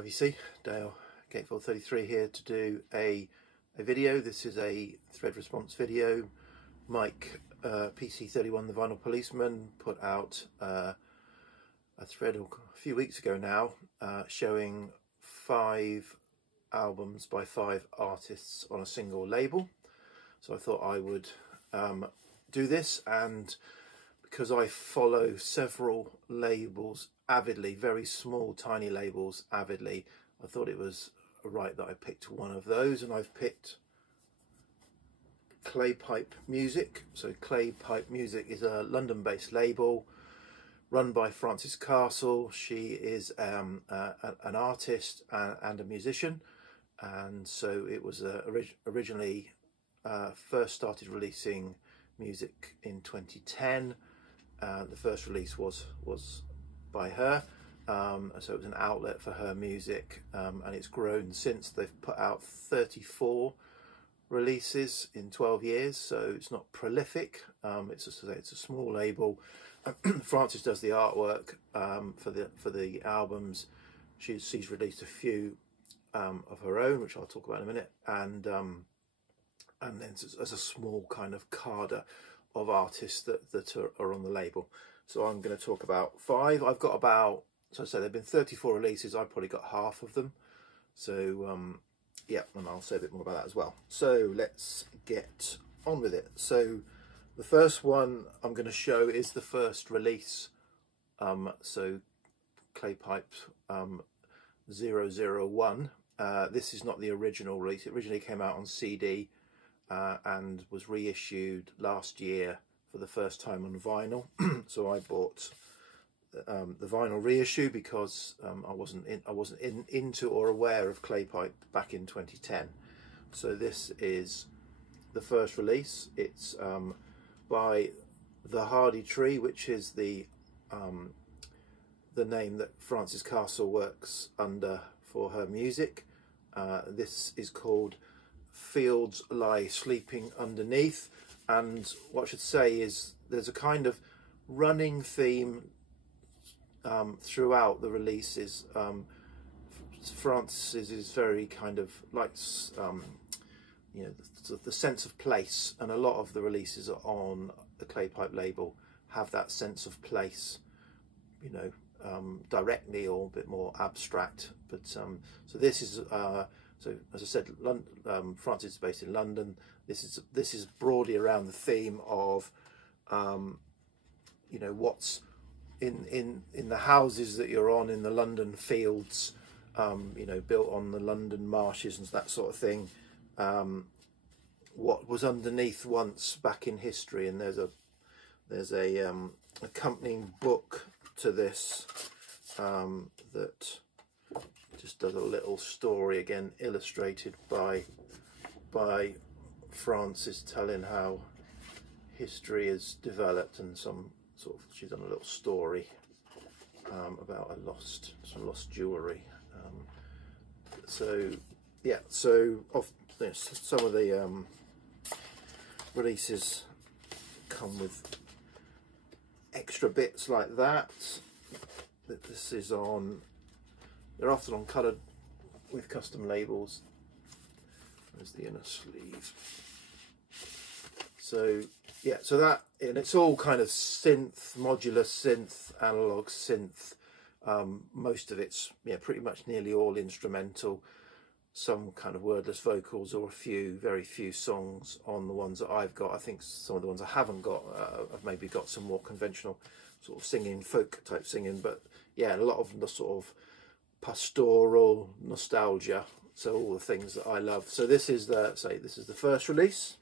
IVC, Dale, Gatefold 33 here to do a video. This is a thread response video. Mike, PC31, the Vinyl Policeman, put out a thread a few weeks ago now showing 5 albums by 5 artists on a single label. So I thought I would do this, and because I follow several labels avidly, very small tiny labels avidly, I thought it was right that I picked one of those, and I've picked Clay Pipe Music. So Clay Pipe Music is a London based label run by Frances Castle. She is an artist and a musician, and so it was originally first started releasing music in 2010. The first release was by her, so it was an outlet for her music, and it's grown since. They've put out 34 releases in 12 years, so it's not prolific. It's a small label. Frances does the artwork for the albums. She's released a few of her own, which I'll talk about in a minute, and then as a small kind of cadre of artists that are on the label. So I'm going to talk about 5. I've got about, so I say there've been 34 releases. I've probably got half of them. So yeah, and I'll say a bit more about that as well. So let's get on with it. So the first one I'm going to show is the first release. So Clay Pipe 001. This is not the original release. It originally came out on CD and was reissued last year for the first time on vinyl. So I bought the vinyl reissue because I wasn't into or aware of Clay Pipe back in 2010. So this is the first release. It's by The Hardy Tree, which is the name that Frances Castle works under for her music. This is called Fields Lie Sleeping Underneath, and what I should say is there's a kind of running theme throughout the releases. Frances is very kind of likes you know, the sense of place, and a lot of the releases on the Clay Pipe label have that sense of place, you know, directly or a bit more abstract. But so this is so as I said, Frances is based in London. This is broadly around the theme of you know, what's in the houses that you're on in the London fields, you know, built on the London marshes and that sort of thing. What was underneath once back in history, and there's a accompanying book to this that just does a little story, again illustrated by Frances, telling how history is developed, and some sort of, she's done a little story about some lost jewellery. So yeah, so some of the releases come with extra bits like that. This is on, they're often on coloured with custom labels. There's the inner sleeve. So yeah, so that, and it's all kind of synth, modular synth, analog synth. Most of it's, yeah, pretty much nearly all instrumental. Some kind of wordless vocals, or very few songs on the ones that I've got. I think some of the ones I haven't got have maybe got some more conventional sort of singing, folk type singing. But yeah, a lot of the sort of pastoral nostalgia. So all the things that I love. So this is the first release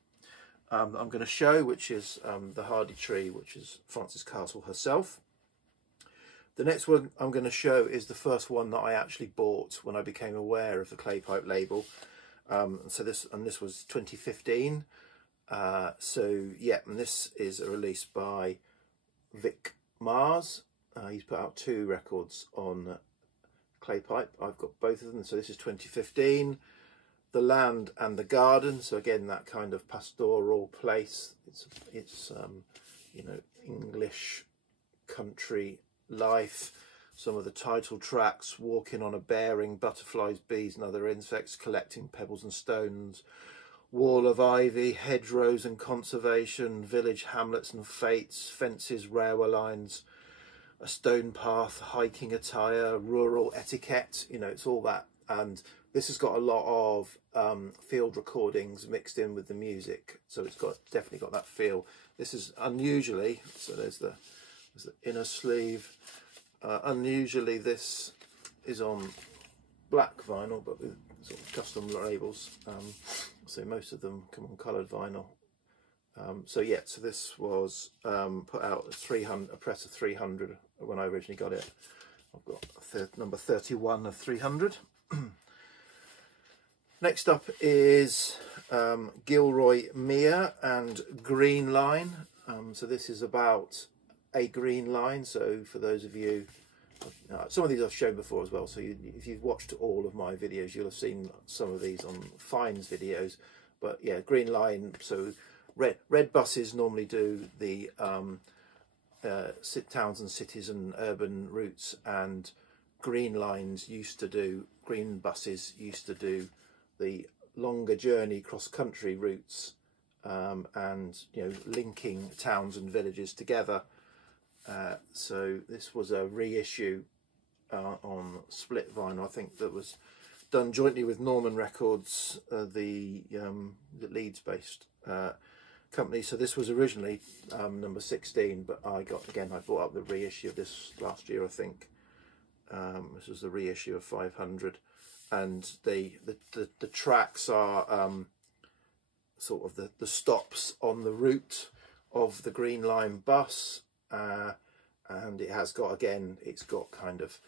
I'm going to show, which is The Hardy Tree, which is Frances Castle herself. The next one I'm going to show is the first one that I actually bought when I became aware of the Clay Pipe label. So this was 2015. So yeah, and this is a release by Vic Mars. He's put out 2 records on Clay Pipe. I've got both of them. So this is 2015. The Land and the Garden. So again, that kind of pastoral place. It's you know, English country life. some of the title tracks: Walking on a Bearing, Butterflies, Bees and Other Insects, Collecting Pebbles and Stones, Wall of Ivy, Hedgerows and Conservation, Village Hamlets and Fates, Fences, Railway Lines, A Stone Path, Hiking Attire, Rural Etiquette. You know, it's all that. And this has got a lot of field recordings mixed in with the music, so it's definitely got that feel. This is unusually, so there's the inner sleeve. Unusually this is on black vinyl, but with sort of custom labels. So most of them come on coloured vinyl. So yeah, so this was put out at a press of 300 when I originally got it. I've got number 31 of 300. Next up is Gilroy Mia and Green Line. So this is about a green line. So for those of you, some of these I've shown before as well. So if you've watched all of my videos, you'll have seen some of these on Fine's videos. But yeah, green line. So red buses normally do the towns and cities and urban routes, and green buses used to do the longer journey cross-country routes, and you know, linking towns and villages together. So this was a reissue on split vinyl. I think that was done jointly with Norman Records, the Leeds-based company. So this was originally number 16, but I bought up the reissue of this last year, I think. This was the reissue of 500, and the tracks are sort of the stops on the route of the Green Line bus, and it has got, again, it's got kind of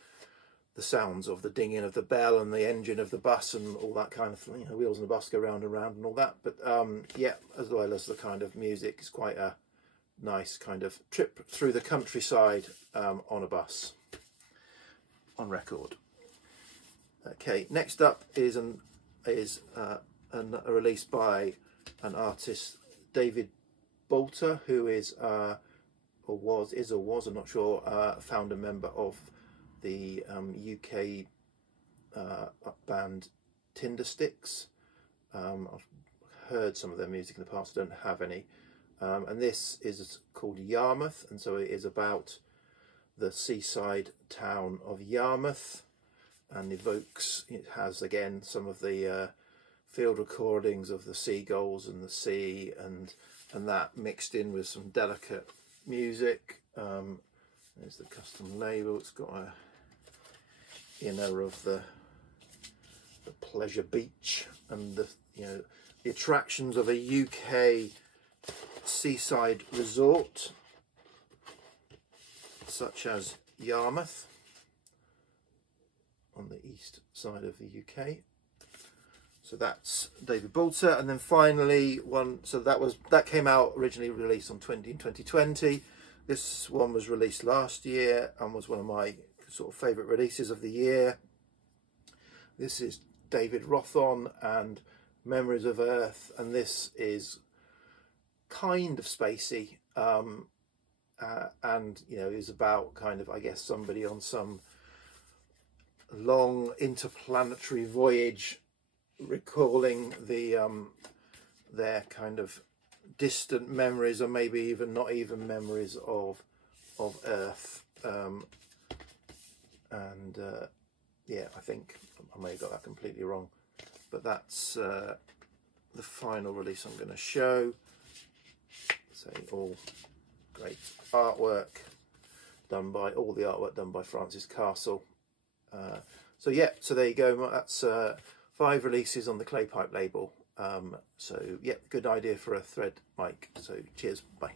the sounds of the dinging of the bell and the engine of the bus and all that kind of thing. You know, wheels on the bus go round and round and all that. But yeah, as well as the kind of music, it's quite a nice kind of trip through the countryside on a bus, on record. Okay, next up is a release by an artist, David Bolter, who is or was, I'm not sure, founder member of the UK band Tindersticks. I've heard some of their music in the past, I don't have any. And this is called Yarmouth, and so it is about the seaside town of Yarmouth, and it has again some of the field recordings of the seagulls and the sea, and that mixed in with some delicate music. There's the custom label. It's got a inner of the pleasure beach and the attractions of a UK seaside resort such as Yarmouth on the east side of the UK. So that's David Bolter. And then finally that came out originally released in 2020. This one was released last year and was one of my sort of favourite releases of the year. This is David Roth and Memories of Earth, and this is kind of spacey, and is about kind of, I guess, somebody on some long interplanetary voyage recalling their kind of distant memories, or maybe even not even memories of Earth. Yeah, I think I may have got that completely wrong, but that's the final release I'm going to show. So all great artwork done by Francis Castle. So yeah, so there you go. That's 5 releases on the Clay Pipe label. So yeah, good idea for a thread mic. So cheers, bye.